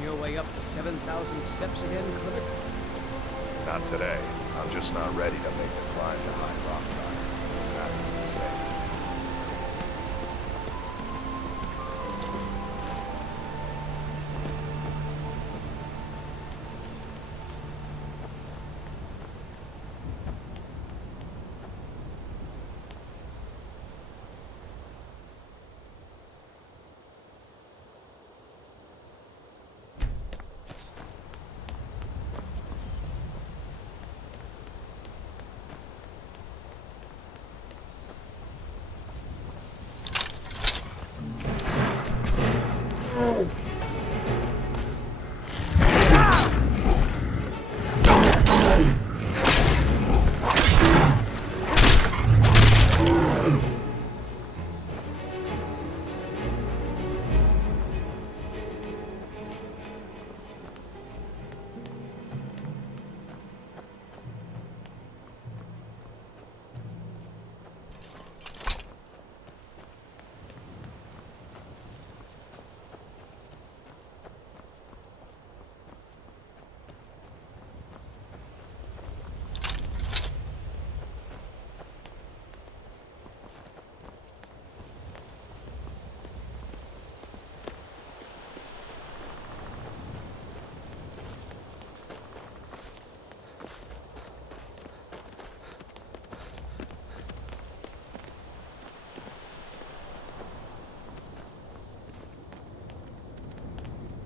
on your way up the 7,000 steps again, Clement? Not today. I'm just not ready to make the climb to High Rock. That isn't safe.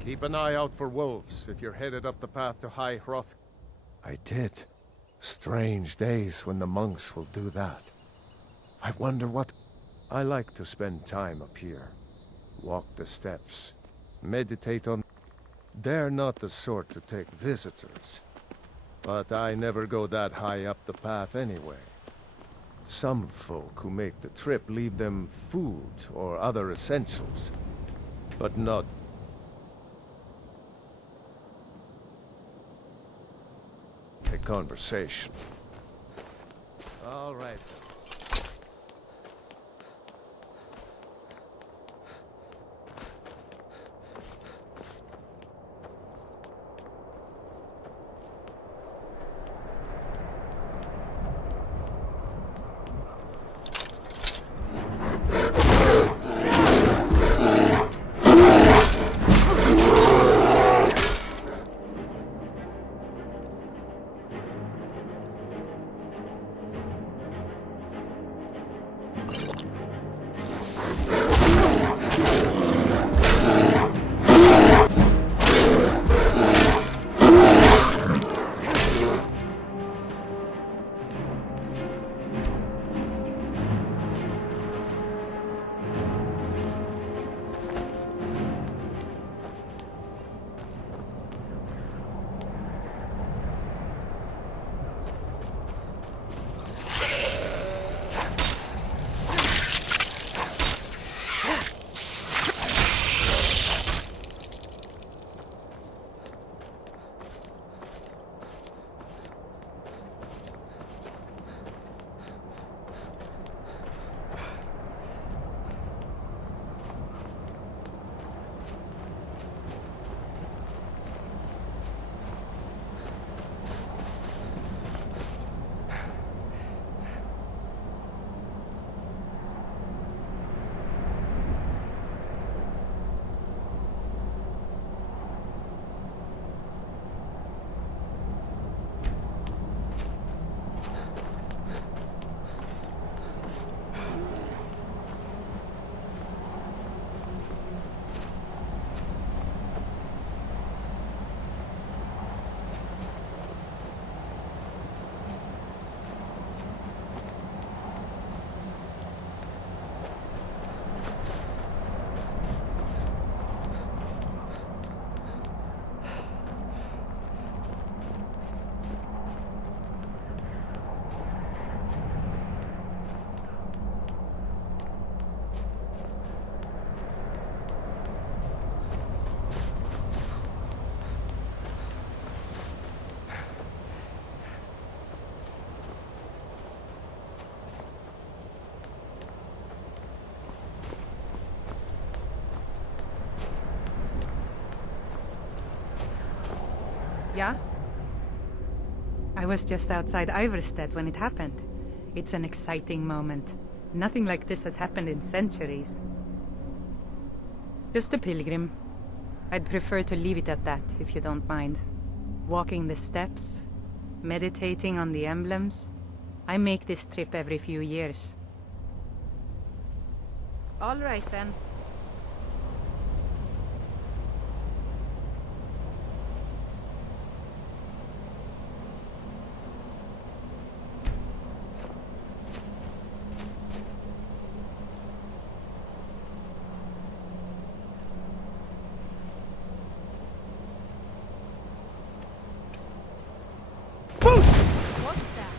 Keep an eye out for wolves if you're headed up the path to High Hroth. I did. Strange days when the monks will do that. I wonder what... I like to spend time up here. Walk the steps. Meditate on... They're not the sort to take visitors. But I never go that high up the path anyway. Some folk who make the trip leave them food or other essentials. But not... a conversation. All right. Yeah? I was just outside Iverstead when it happened. It's an exciting moment. Nothing like this has happened in centuries. Just a pilgrim. I'd prefer to leave it at that, if you don't mind. Walking the steps, meditating on the emblems. I make this trip every few years. All right, then. What's that?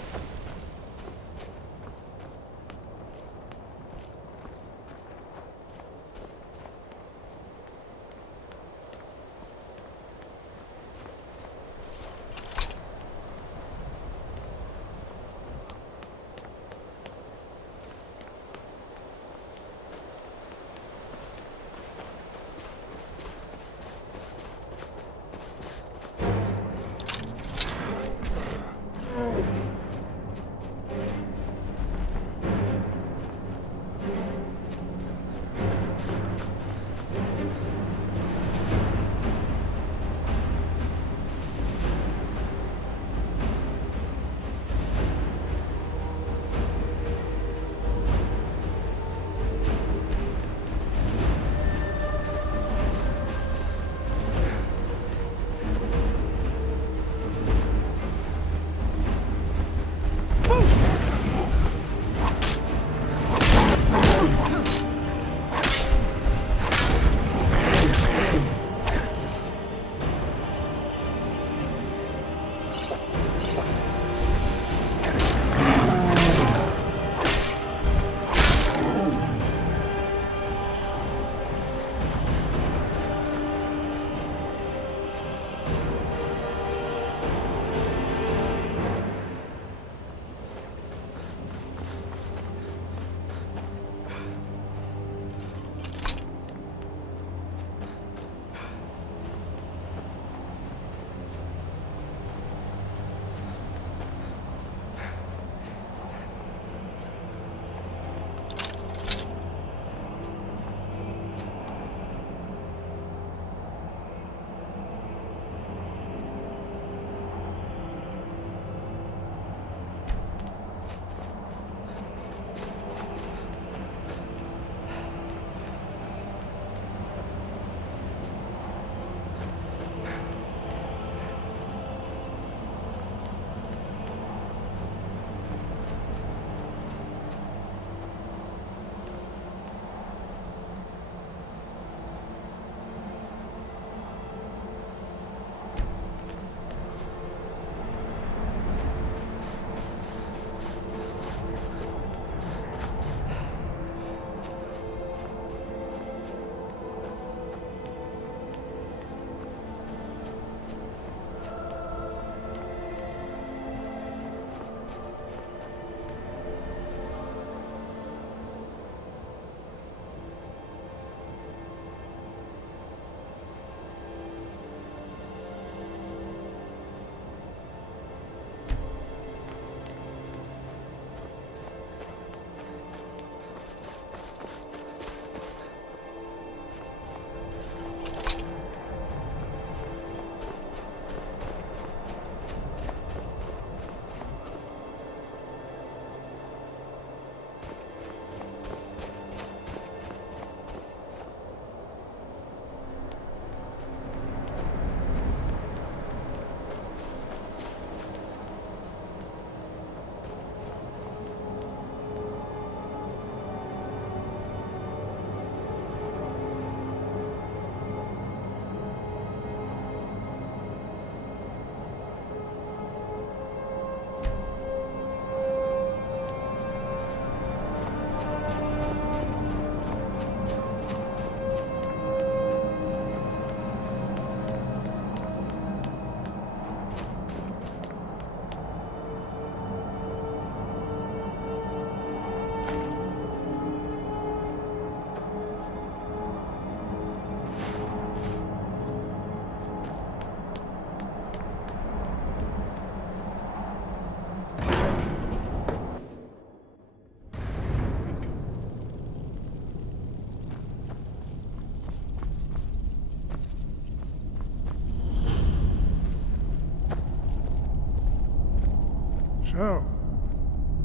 So,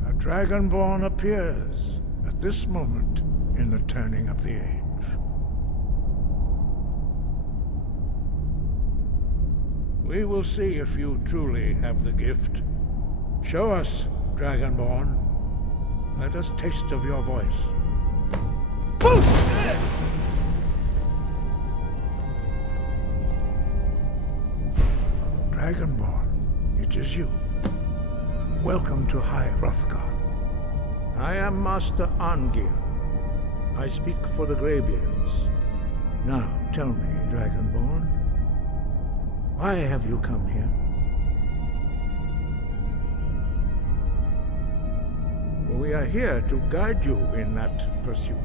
a Dragonborn appears at this moment in the turning of the age. We will see if you truly have the gift. Show us, Dragonborn. Let us taste of your voice. Boost! Dragonborn, it is you. Welcome to High Hrothgar. I am Master Arngir. I speak for the Greybeards. Now, tell me, Dragonborn, why have you come here? We are here to guide you in that pursuit,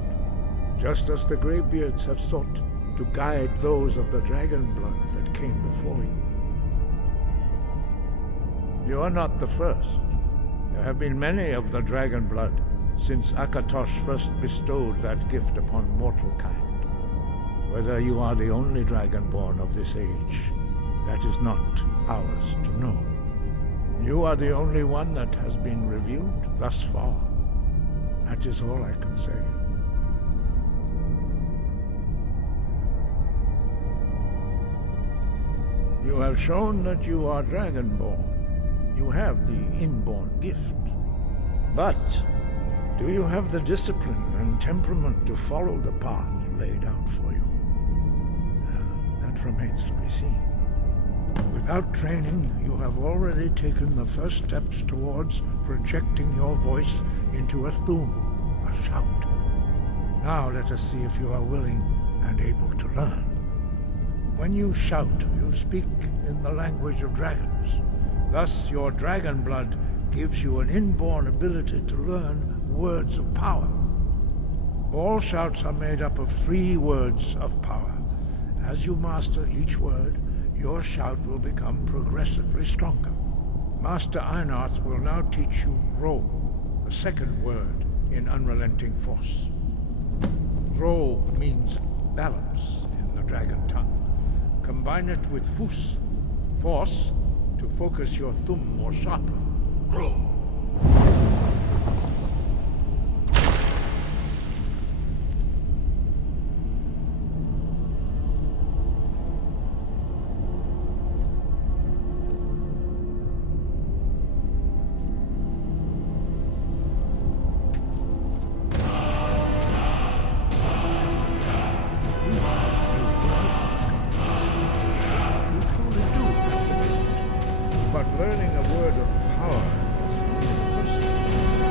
just as the Greybeards have sought to guide those of the dragon blood that came before you. You are not the first. There have been many of the dragon blood since Akatosh first bestowed that gift upon mortal kind. Whether you are the only dragonborn of this age, that is not ours to know. You are the only one that has been revealed thus far. That is all I can say. You have shown that you are dragonborn. You have the inborn gift. But do you have the discipline and temperament to follow the path laid out for you? That remains to be seen. Without training, you have already taken the first steps towards projecting your voice into a thum, a shout. Now let us see if you are willing and able to learn. When you shout, you speak in the language of dragons. Thus, your dragon blood gives you an inborn ability to learn words of power. All shouts are made up of 3 words of power. As you master each word, your shout will become progressively stronger. Master Einarth will now teach you Ro, the second word in Unrelenting Force. Ro means balance in the dragon tongue. Combine it with Fus, force, to focus your thumb more sharply. Ro! But learning a word of power is not the first step.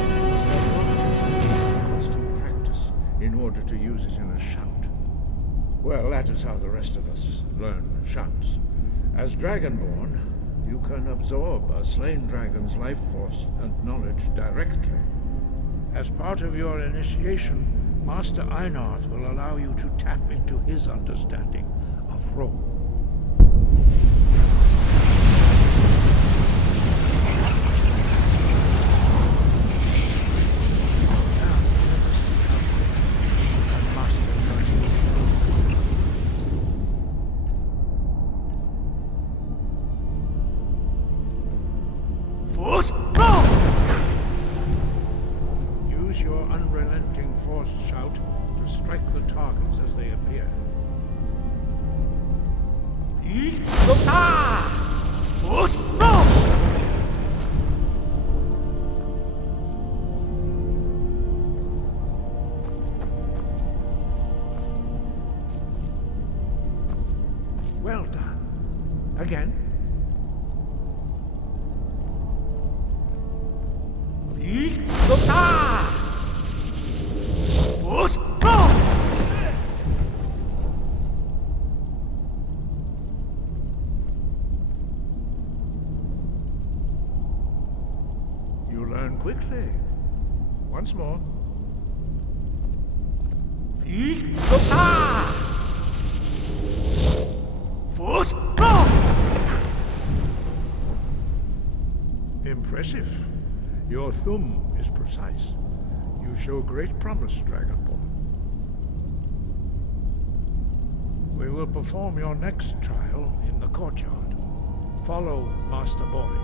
You must have constant practice in order to use it in a shout. Well, that is how the rest of us learn shouts. As Dragonborn, you can absorb a slain dragon's life force and knowledge directly. As part of your initiation, Master Einarth will allow you to tap into his understanding of Ro. Use your unrelenting force shout to strike the targets as they appear. Well done. Again. You learn quickly. Once more. Impressive. Your thumb is precise. You show great promise, Dragonborn. We will perform your next trial in the courtyard. Follow Master Bori.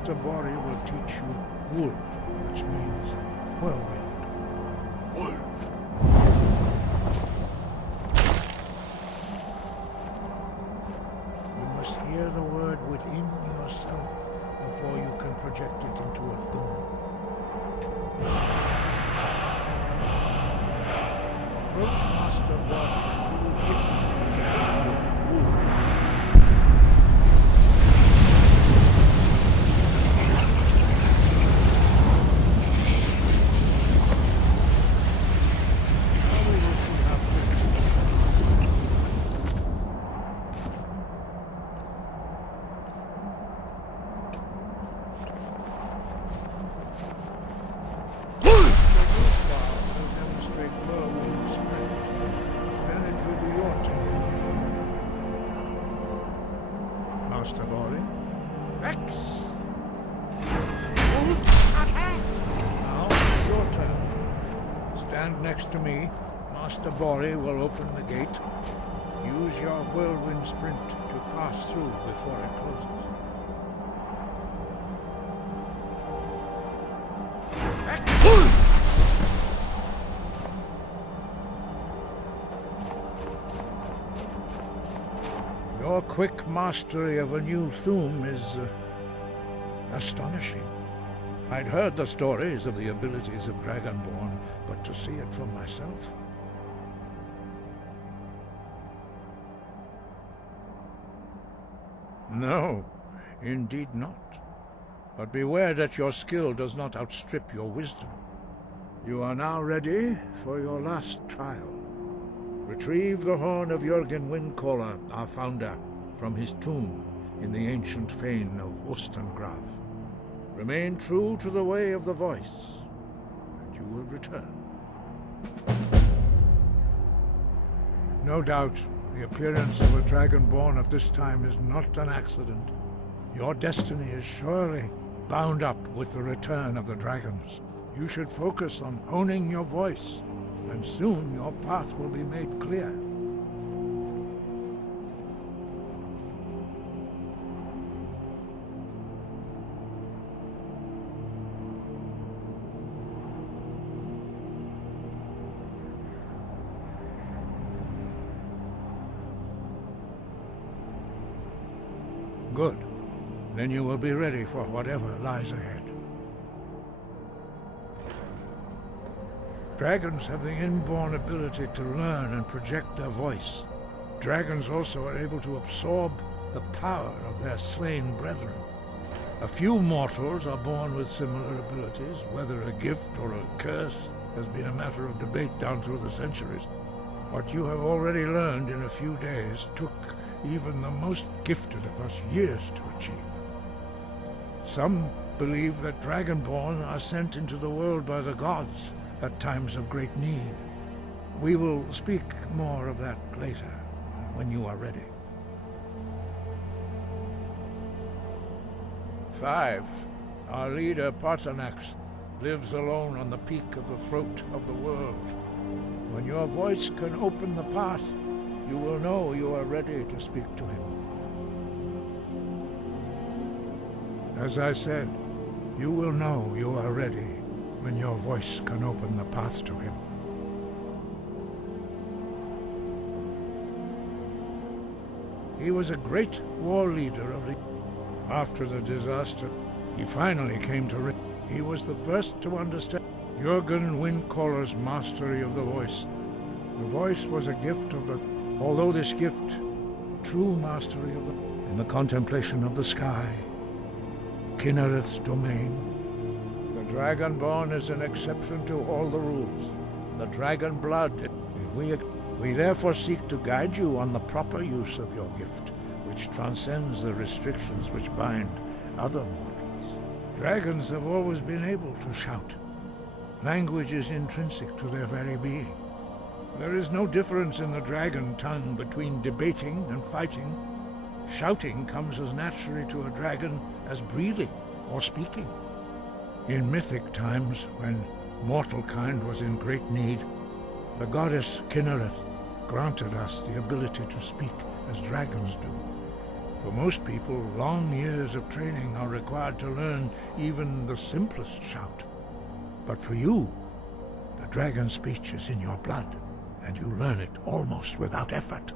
Master Bori will teach you Wold, which means whirlwind. You must hear the word within yourself before you can project it into a thum. Approach Master Bori and he will gift you his age of Wold. Master Bori. Rex! Now it's your turn. Stand next to me. Master Bori will open the gate. Use your whirlwind sprint to pass through before it closes. Your quick mastery of a new thum is astonishing. I'd heard the stories of the abilities of Dragonborn, but to see it for myself... No, indeed not. But beware that your skill does not outstrip your wisdom. You are now ready for your last trial. Retrieve the horn of Jürgen Windcaller, our founder, from his tomb in the ancient fane of Ostengraf. Remain true to the way of the voice, and you will return. No doubt, the appearance of a Dragonborn at this time is not an accident. Your destiny is surely bound up with the return of the dragons. You should focus on honing your voice, and soon your path will be made clear. Good. Then you will be ready for whatever lies ahead. Dragons have the inborn ability to learn and project their voice. Dragons also are able to absorb the power of their slain brethren. A few mortals are born with similar abilities. Whether a gift or a curse has been a matter of debate down through the centuries. What you have already learned in a few days took even the most gifted of us years to achieve. Some believe that Dragonborn are sent into the world by the gods at times of great need. We will speak more of that later, when you are ready. 5. Our leader, Parthenax, lives alone on the peak of the throat of the world. When your voice can open the path, you will know you are ready to speak to him. As I said, you will know you are ready when your voice can open the path to him. He was a great war leader of the... After the disaster, he finally came to Ring. He was the first to understand Jürgen Windcaller's mastery of the voice. The voice was a gift of the... Although this gift, true mastery of the... In the contemplation of the sky, Kinnereth's domain, the Dragonborn is an exception to all the rules. The dragon blood. We therefore seek to guide you on the proper use of your gift, which transcends the restrictions which bind other mortals. Dragons have always been able to shout. Language is intrinsic to their very being. There is no difference in the dragon tongue between debating and fighting. Shouting comes as naturally to a dragon as breathing or speaking. In mythic times, when mortal kind was in great need, the goddess Kinnereth granted us the ability to speak as dragons do. For most people, long years of training are required to learn even the simplest shout. But for you, the dragon speech is in your blood, and you learn it almost without effort.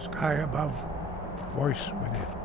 Sky above, voice within.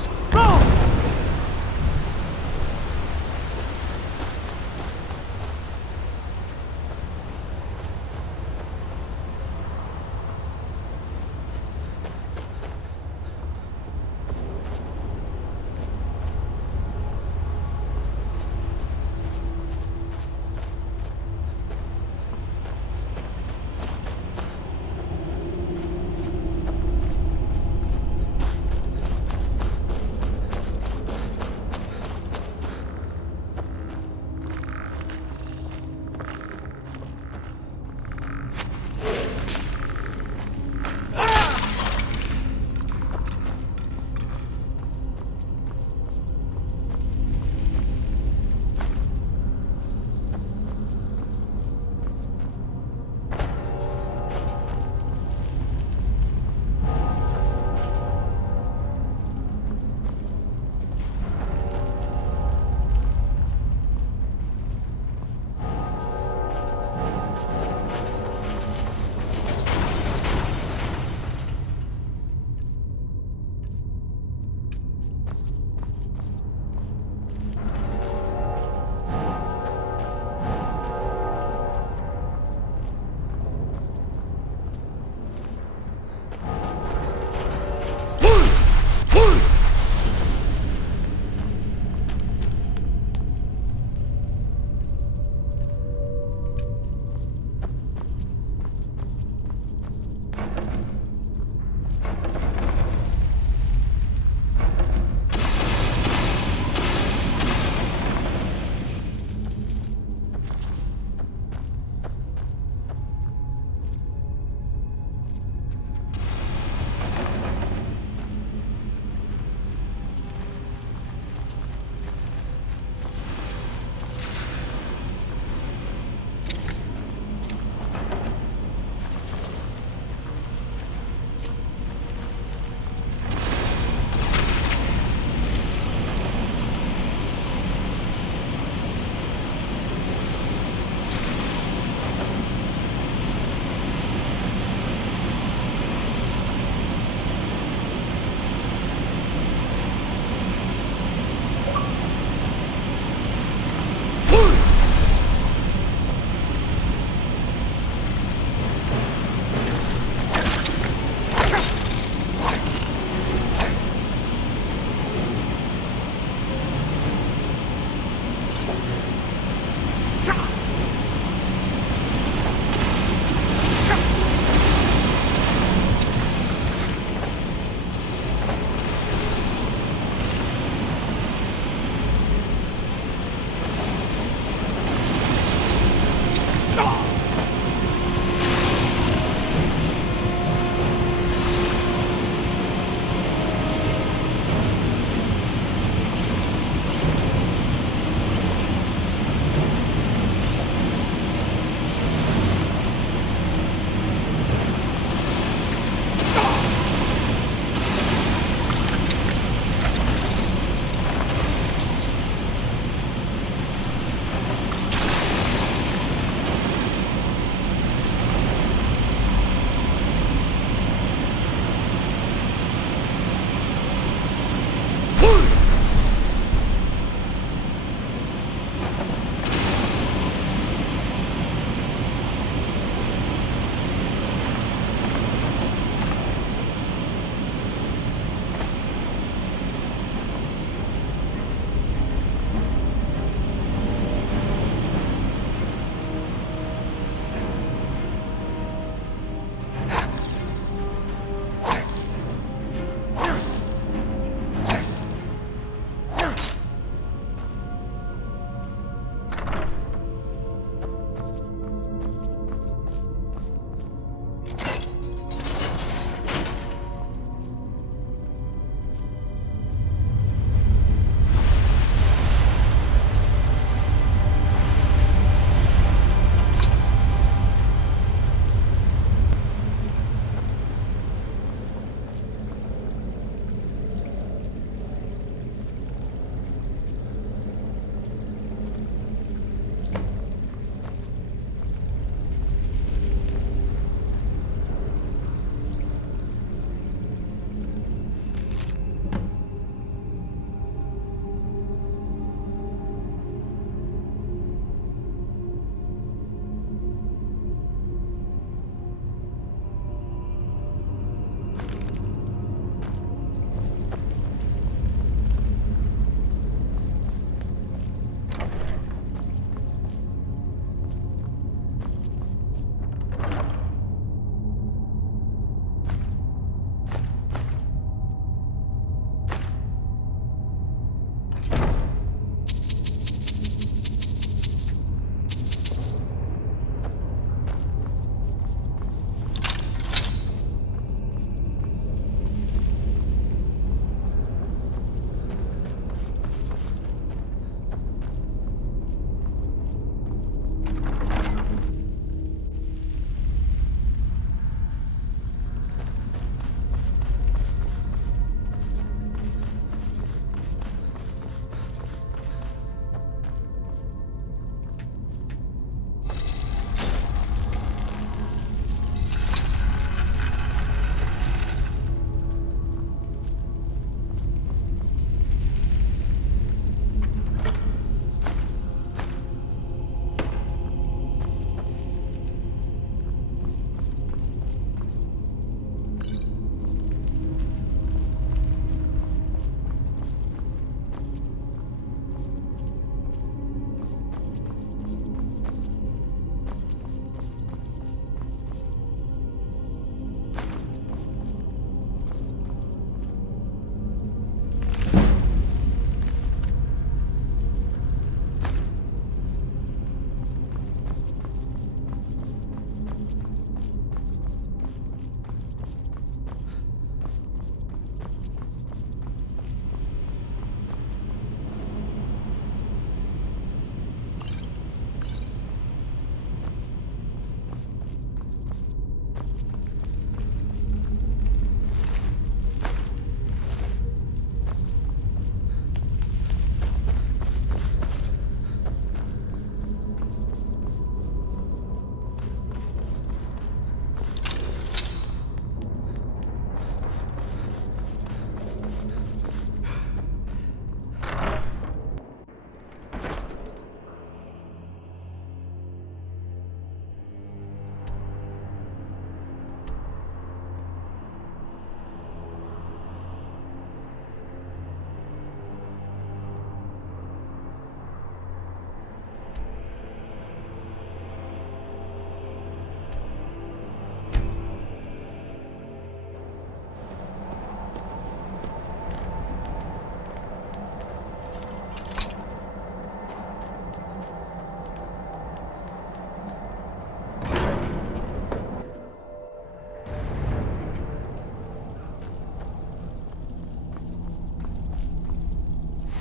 must go!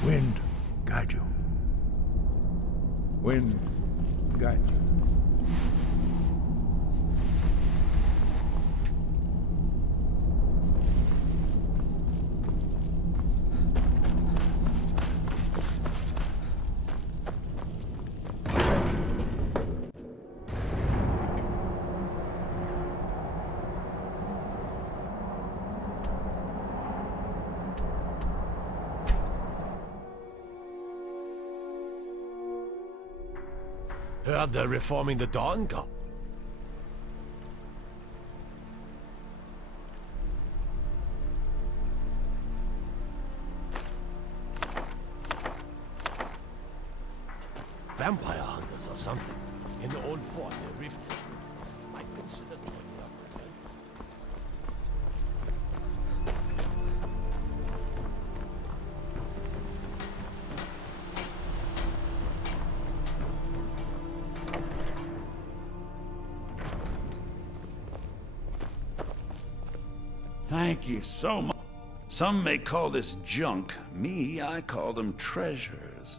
Wind, guide you. Wind, guide you. Heard they're reforming the Dawn Guard. Vampire hunters or something. In the old fort near Rift. Might consider doing the opposite. Thank you so much. Some may call this junk. Me, I call them treasures.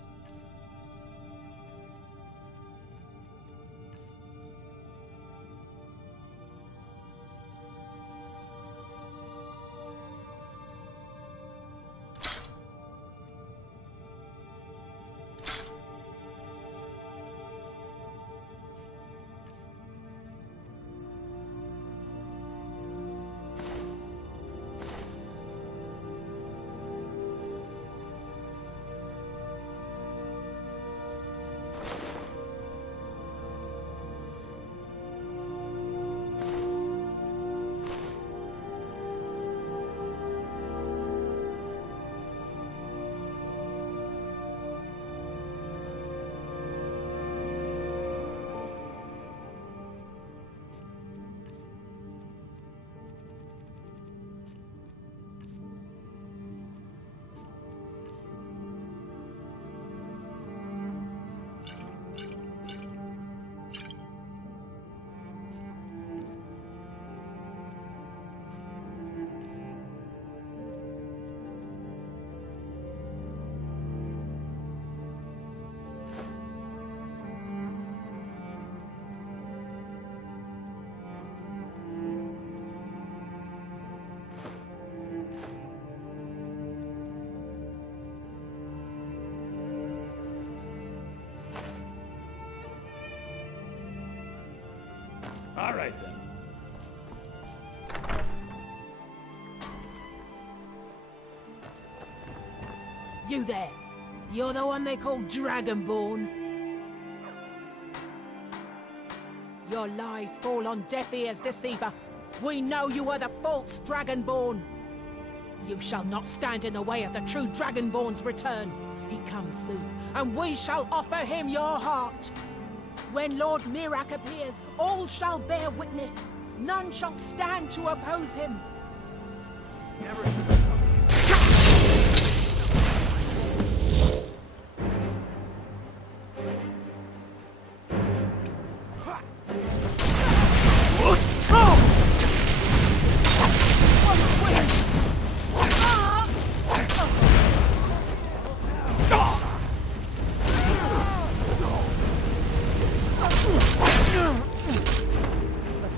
All right, then. You there. You're the one they call Dragonborn. Your lies fall on deaf ears, deceiver. We know you are the false Dragonborn. You shall not stand in the way of the true Dragonborn's return. He comes soon, and we shall offer him your heart. When Lord Mirak appears, all shall bear witness. None shall stand to oppose him.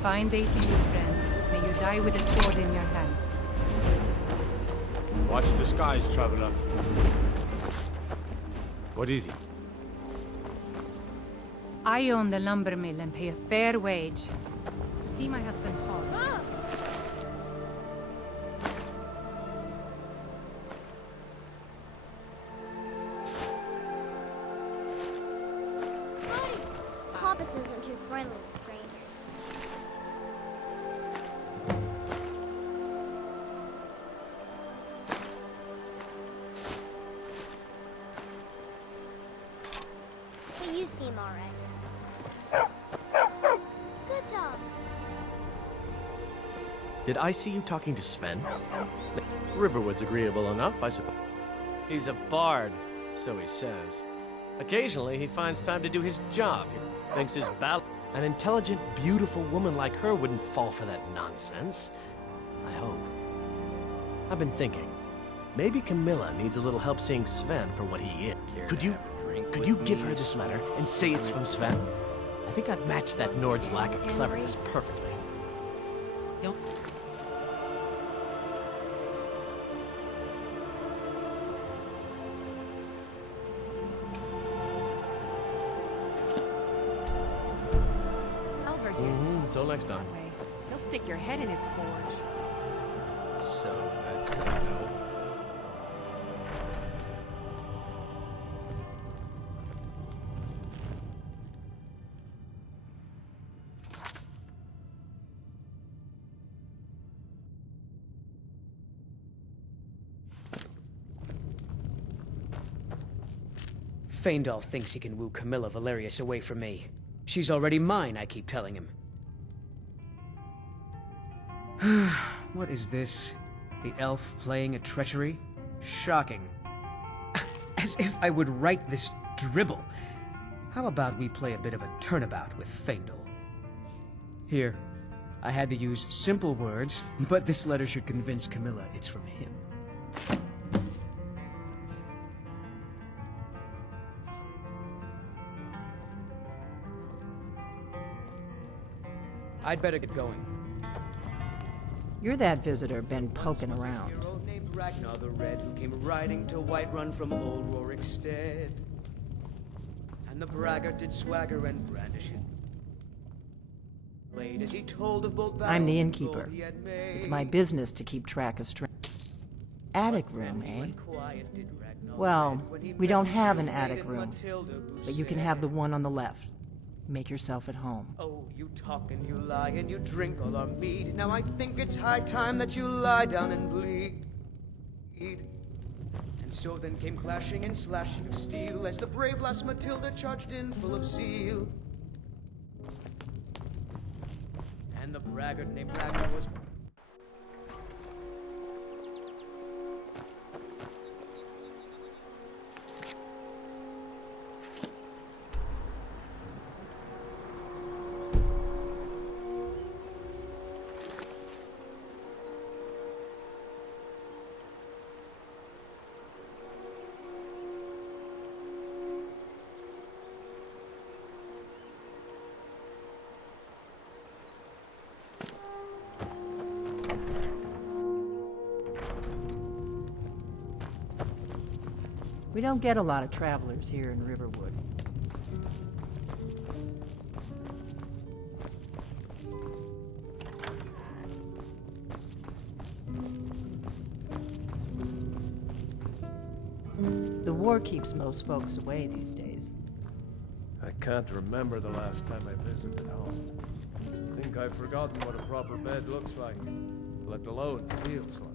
Fine day to you, friend. May you die with a sword in your hands. Watch the skies, traveler. What is it? I own the lumber mill and pay a fair wage. See my husband Paul. Hobbs isn't too friendly with strangers. But you seem alright. Good dog. Did I see you talking to Sven? Riverwood's agreeable enough, I suppose. He's a bard, so he says. Occasionally, he finds time to do his job. He thinks his ballad. An intelligent, beautiful woman like her wouldn't fall for that nonsense. I hope. I've been thinking. Maybe Camilla needs a little help seeing Sven for what he is. Could you give her this letter and say it's from Sven? I think I've matched that Nord's lack of cleverness perfectly. Don't. Over here. Until next time. That way. He'll stick your head in his forge. So that's what I know. Faendal thinks he can woo Camilla Valerius away from me. She's already mine, I keep telling him. What is this? The elf playing a treachery? Shocking. As if I would write this dribble. How about we play a bit of a turnabout with Faendal? Here, I had to use simple words, but this letter should convince Camilla it's from him. I'd better get going. You're that visitor been poking around. A hero named Ragnar the Red, who came riding to Whiterun from old Rorikstead. And the braggart did swagger and brandish his blade as he told of bold battles I'm the and gold innkeeper. he had made. It's my business to keep track of strength. Attic room, eh? Quiet did Ragnar Well, Red when he we don't met have an True attic Maiden room, Matilda, who but you can said, have the one on the left. Make yourself at home. "Oh, you talk and you lie and you drink all our mead. Now I think it's high time that you lie down and bleed." And so then came clashing and slashing of steel as the brave lass Matilda charged in full of zeal. And the braggart named Ragnar was... We don't get a lot of travelers here in Riverwood. The war keeps most folks away these days. I can't remember the last time I visited home. I think I've forgotten what a proper bed looks like, let alone feels like.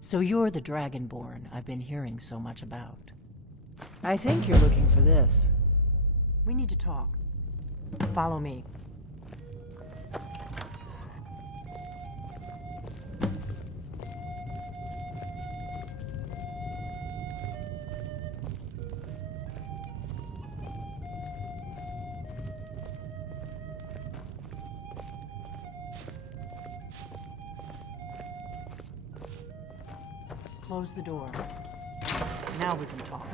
So you're the Dragonborn I've been hearing so much about. I think you're looking for this. We need to talk. Follow me. Close the door. Now we can talk.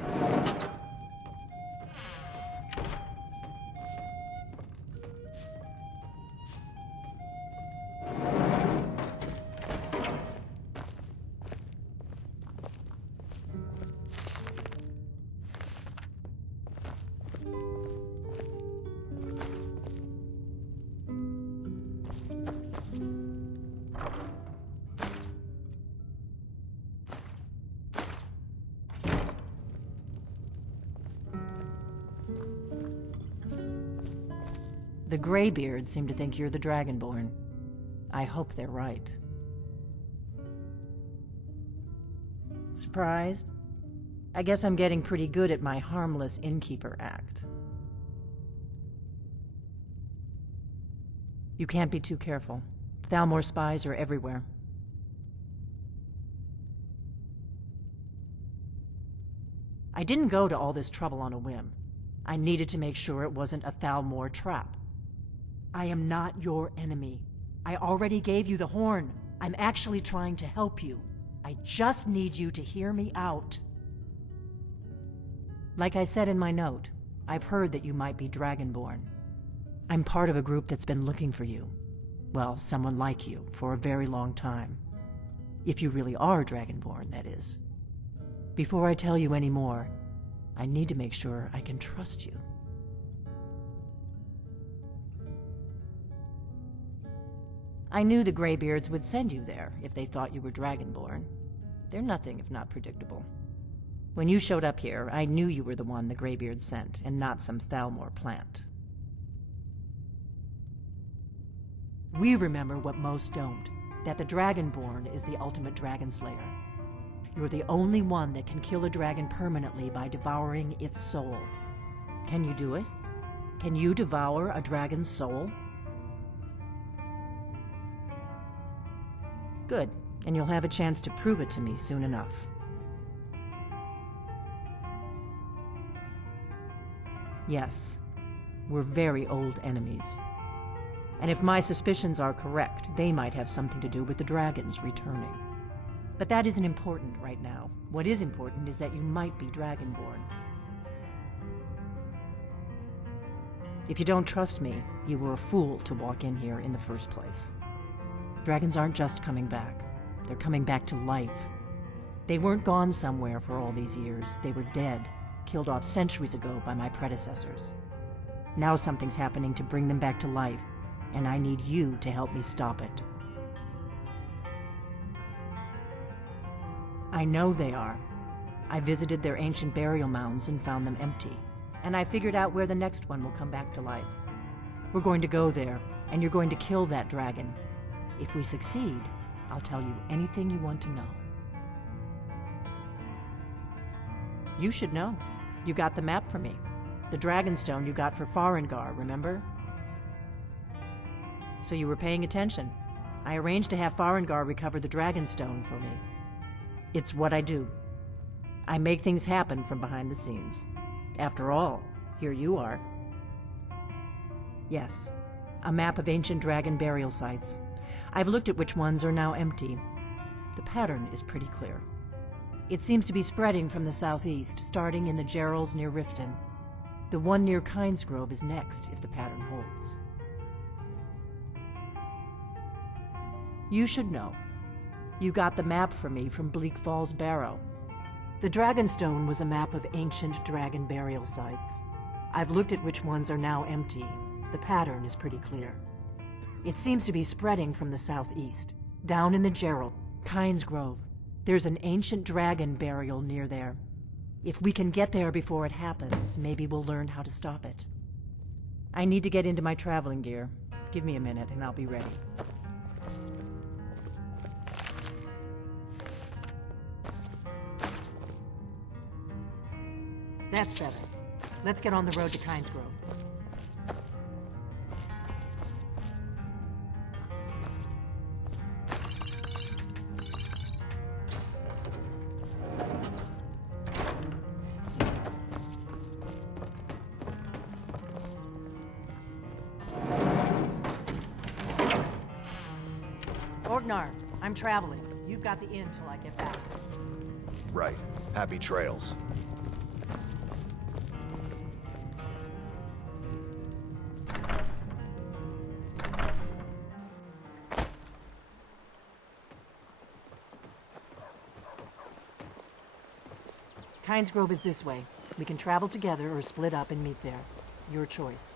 The Greybeards seem to think you're the Dragonborn. I hope they're right. Surprised? I guess I'm getting pretty good at my harmless innkeeper act. You can't be too careful. Thalmor spies are everywhere. I didn't go to all this trouble on a whim. I needed to make sure it wasn't a Thalmor trap. I am not your enemy. I already gave you the horn. I'm actually trying to help you. I just need you to hear me out. Like I said in my note, I've heard that you might be Dragonborn. I'm part of a group that's been looking for you. Well, someone like you, for a very long time. If you really are Dragonborn, that is. Before I tell you any more, I need to make sure I can trust you. I knew the Greybeards would send you there if they thought you were Dragonborn. They're nothing if not predictable. When you showed up here, I knew you were the one the Greybeards sent, and not some Thalmor plant. We remember what most don't, that the Dragonborn is the ultimate dragon slayer. You're the only one that can kill a dragon permanently by devouring its soul. Can you do it? Can you devour a dragon's soul? Good, and you'll have a chance to prove it to me soon enough. Yes, we're very old enemies. And if my suspicions are correct, they might have something to do with the dragons returning. But that isn't important right now. What is important is that you might be Dragonborn. If you don't trust me, you were a fool to walk in here in the first place. Dragons aren't just coming back. They're coming back to life. They weren't gone somewhere for all these years. They were dead, killed off centuries ago by my predecessors. Now something's happening to bring them back to life, and I need you to help me stop it. I know they are. I visited their ancient burial mounds and found them empty, and I figured out where the next one will come back to life. We're going to go there, and you're going to kill that dragon. If we succeed, I'll tell you anything you want to know. You should know. You got the map for me. The Dragonstone you got for Farengar, remember? So you were paying attention. I arranged to have Farengar recover the Dragonstone for me. It's what I do. I make things happen from behind the scenes. After all, here you are. Yes, a map of ancient dragon burial sites. I've looked at which ones are now empty. The pattern is pretty clear. It seems to be spreading from the southeast, starting in the Gerals near Riften. The one near Kynesgrove is next, if the pattern holds. You should know. You got the map for me from Bleak Falls Barrow. The Dragonstone was a map of ancient dragon burial sites. I've looked at which ones are now empty. The pattern is pretty clear. It seems to be spreading from the southeast. Down in the Gerald, Kynesgrove, there's an ancient dragon burial near there. If we can get there before it happens, maybe we'll learn how to stop it. I need to get into my traveling gear. Give me a minute and I'll be ready. That's better. Let's get on the road to Kynesgrove. Orgnar, I'm traveling. You've got the inn till I get back. Right. Happy trails. Kynesgrove is this way. We can travel together or split up and meet there. Your choice.